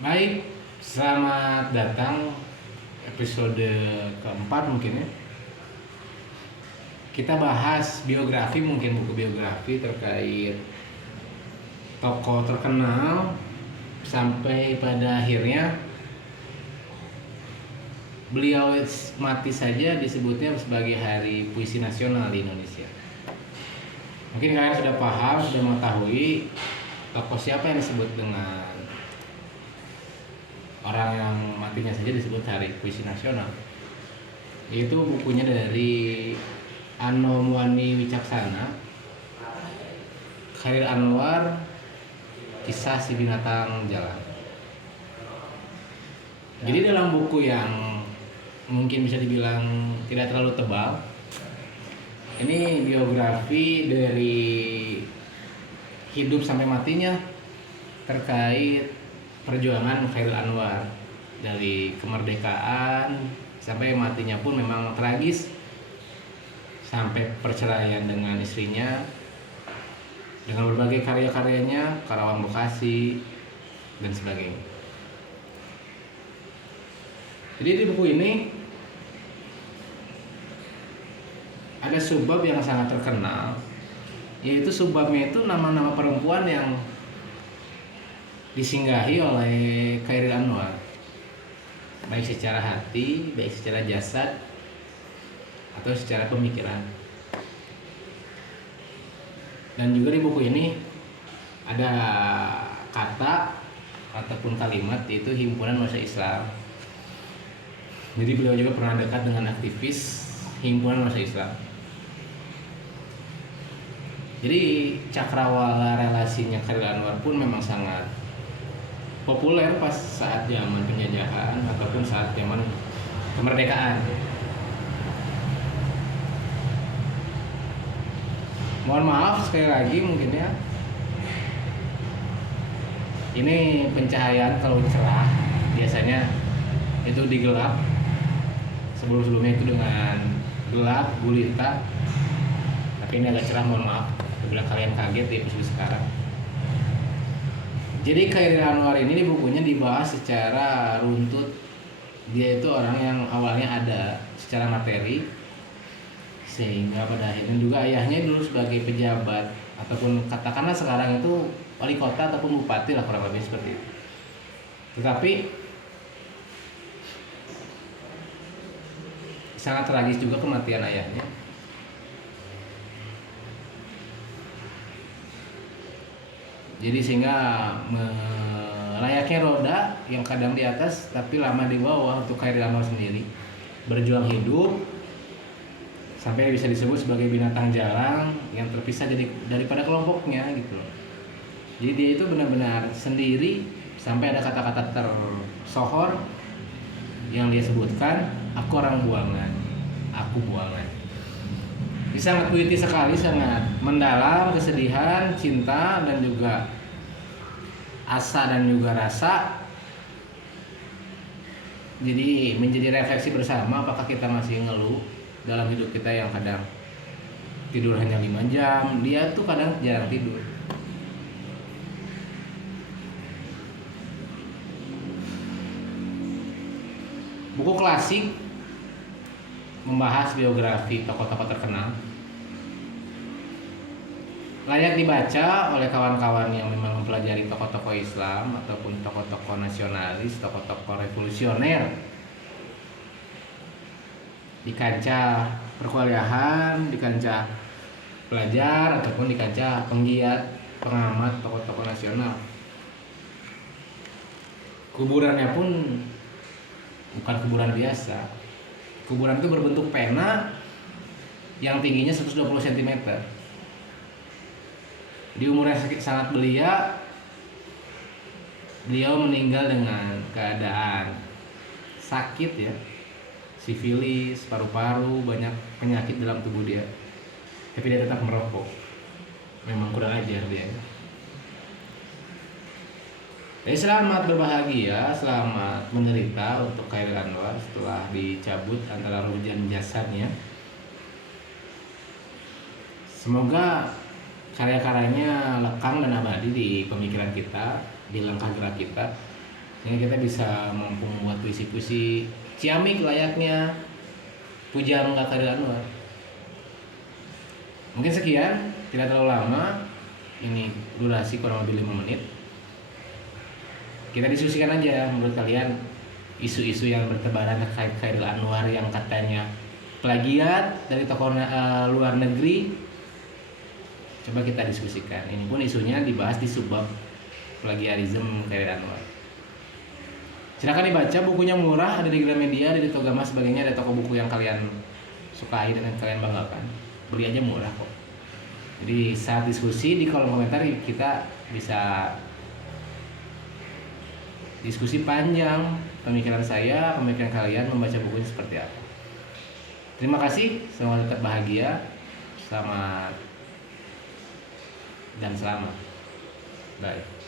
Baik, selamat datang episode keempat mungkin ya. Kita bahas biografi, mungkin buku biografi terkait tokoh terkenal sampai pada akhirnya beliau mati saja disebutnya sebagai Hari Puisi Nasional di Indonesia. Mungkin kalian sudah paham, sudah mengetahui tokoh siapa yang disebut dengan orang yang matinya saja disebut Hari Puisi Nasional. Itu bukunya dari Anomuani Wicaksana, Chairil Anwar, Kisah Si Binatang Jalan. Jadi dalam buku yang mungkin bisa dibilang tidak terlalu tebal, ini biografi dari hidup sampai matinya terkait perjuangan Chairil Anwar dari kemerdekaan sampai matinya pun memang tragis, sampai perceraian dengan istrinya, dengan berbagai karya-karyanya, Karawang Bekasi dan sebagainya. Jadi di buku ini ada subbab yang sangat terkenal, yaitu subbabnya itu nama-nama perempuan yang disinggahi oleh Chairil Anwar, baik secara hati, baik secara jasad, atau secara pemikiran. Dan juga di buku ini ada kata ataupun kalimat, yaitu Himpunan Mahasiswa Islam. Jadi beliau juga pernah dekat dengan aktivis Himpunan Mahasiswa Islam. Jadi cakrawala relasinya Chairil Anwar pun memang sangat populer pas saat zaman penjajahan ataupun saat zaman kemerdekaan. Mohon maaf sekali lagi mungkin ya, ini pencahayaan kalau cerah biasanya itu digelap, sebelum-sebelumnya itu dengan gelap gulita, tapi ini agak cerah. Mohon maaf bila kalian kaget di episode sekarang. Jadi Chairil Anwar ini di bukunya dibahas secara runtut. Dia itu orang yang awalnya ada secara materi, sehingga pada akhirnya juga ayahnya dulu sebagai pejabat, ataupun katakanlah sekarang itu wali kota ataupun bupati lah, kurang lebih seperti itu. Tetapi sangat tragis juga kematian ayahnya. Jadi sehingga layaknya roda yang kadang di atas tapi lama di bawah untuk Chairil Anwar sendiri, berjuang hidup sampai bisa disebut sebagai binatang jalang yang terpisah daripada kelompoknya gitu loh. Jadi dia itu benar-benar sendiri, sampai ada kata-kata tersohor yang dia sebutkan, aku orang buangan, aku buangan. Ini sangat puitis sekali, sangat mendalam, kesedihan, cinta, dan juga asa dan juga rasa. Jadi menjadi refleksi bersama, apakah kita masih ngeluh dalam hidup kita yang kadang tidur hanya 5 jam, dia tuh kadang jarang tidur. Buku klasik membahas biografi tokoh-tokoh terkenal, layak dibaca oleh kawan-kawan yang memang mempelajari tokoh-tokoh Islam ataupun tokoh-tokoh nasionalis, tokoh-tokoh revolusioner di kancah perkuliahan, di kancah pelajar, ataupun di kancah penggiat, pengamat tokoh-tokoh nasional. Kuburannya pun bukan kuburan biasa. Kuburan itu berbentuk pena yang tingginya 120 cm. Di umur yang sangat belia, beliau meninggal dengan keadaan sakit ya, sifilis, paru-paru, banyak penyakit dalam tubuh dia. Tapi dia tetap merokok. Memang kurang ajar dia. Jadi selamat berbahagia, selamat menderita untuk Chairil Anwar setelah dicabut antara ruh dan jasadnya. Semoga karya-karyanya lekang dan abadi di pemikiran kita, di langkah gerak kita. sehingga kita bisa mampu membuat puisi-puisi ciamik layaknya Pujang Khairil Anwar. Mungkin sekian, tidak terlalu lama, ini durasi kurang lebih 5 menit. Kita diskusikan aja menurut kalian isu-isu yang bertebaran terkait Khairil Anwar yang katanya plagiat dari tokoh luar negeri. Coba kita diskusikan. Ini pun isunya dibahas di subbab plagiarisme Khairil Anwar. Silakan dibaca, bukunya murah, ada di Gramedia, ada di Togama, sebagainya, ada toko buku yang kalian sukai dan yang kalian banggakan. Beli aja murah kok. Jadi saat diskusi di kolom komentar kita bisa diskusi panjang pemikiran saya, pemikiran kalian membaca bukunya seperti apa. Terima kasih, semoga tetap bahagia, selamat dan selamat. Bye.